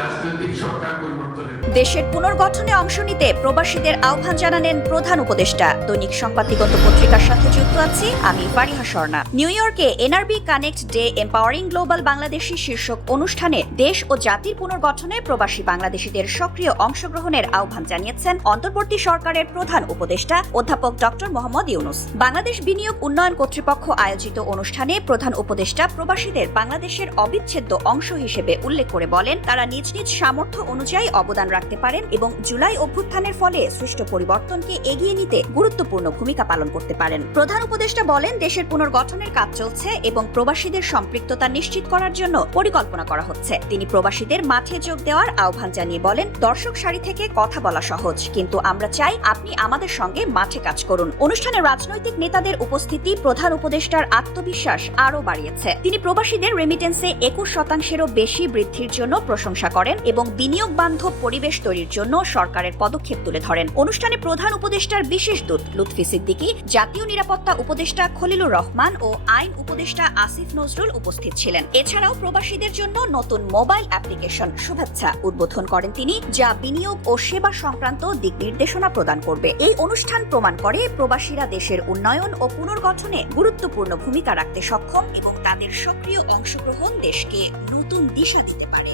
রাজনৈতিক সরকার পরিবর্তনের। দেশের পুনর্গঠনে অংশ নিতে প্রবাসীদের আহ্বান জানালেন প্রধান উপদেষ্টা। দৈনিক সংবাদ দিগন্ত পত্রিকার সাথে যুক্ত আছি আমি ফারিহা স্বর্ণা। নিউ ইয়র্কে NRB connect day empowering global Bangladeshi শীর্ষক অনুষ্ঠানে দেশ ও জাতির পুনর্গঠনে প্রবাসী বাংলাদেশিদের সক্রিয় অংশগ্রহণের আহ্বান জানিয়েছেন অন্তর্বর্তী সরকারের প্রধান উপদেষ্টা অধ্যাপক ডক্টর মোহাম্মদ ইউনুস। বাংলাদেশ বিনিয়োগ উন্নয়ন কর্তৃপক্ষ আয়োজিত অনুষ্ঠানে প্রধান উপদেষ্টা প্রবাসীদের বাংলাদেশের অবিচ্ছেদ্য অংশ হিসেবে উল্লেখ করে বলেন, তারা নিজ নিজ সামর্থ্য অনুযায়ী অবদান রাখতে পারেন এবং জুলাই অভ্যুত্থানের ফলে সৃষ্ট পরিবর্তনকে এগিয়ে নিতে গুরুত্বপূর্ণ ভূমিকা পালন করতে পারেন। প্রধান উপদেষ্টা বলেন, দেশের পুনর্গঠনের কাজ চলছে এবং প্রবাসীদের সম্পৃক্ততা নিশ্চিত করার জন্য পরিকল্পনা করা হচ্ছে। তিনি প্রবাসীদের মাঠে যোগ দেওয়ার আহ্বান জানিয়ে বলেন, দর্শক সারি থেকে কথা বলা সহজ, কিন্তু আমরা চাই আপনি আমাদের সঙ্গে মাঠে কাজ করুন। অনুষ্ঠানে রাজনৈতিক নেতাদের উপস্থিতি প্রধান উপদেষ্টার আত্মবিশ্বাস আরও বাড়িয়েছে। তিনি প্রবাসীদের রেমিটেন্সে 21%-এরও বেশি বৃদ্ধির জন্য প্রশংসা করেন এবং বিনিয়োগ বান্ধব পরিবেশ তৈরির জন্য সরকারের পদক্ষেপ তুলে ধরেন। অনুষ্ঠানে প্রধান উপদেষ্টার বিশেষ দূত লুৎফি সিদ্দিকী, জাতীয় নিরাপত্তা উপদেষ্টা খলিলুর রহমান ও আইন উপদেষ্টা আসিফ নজরুল উপস্থিত ছিলেন। এছাড়াও প্রবাসীদের জন্য নতুন মোবাইল অ্যাপ্লিকেশন শুভেচ্ছা উদ্বোধন করেন তিনি, যা বিনিয়োগ ও সেবা সংক্রান্ত দিক নির্দেশনা প্রদান করবে। এই অনুষ্ঠান প্রমাণ করে প্রবাসীরা দেশের উন্নয়ন ও পুনর্গঠনে গুরুত্বপূর্ণ ভূমিকা রাখতে সক্ষম এবং তাদের সক্রিয় অংশগ্রহণ দেশকে নতুন দিশা দিতে পারে।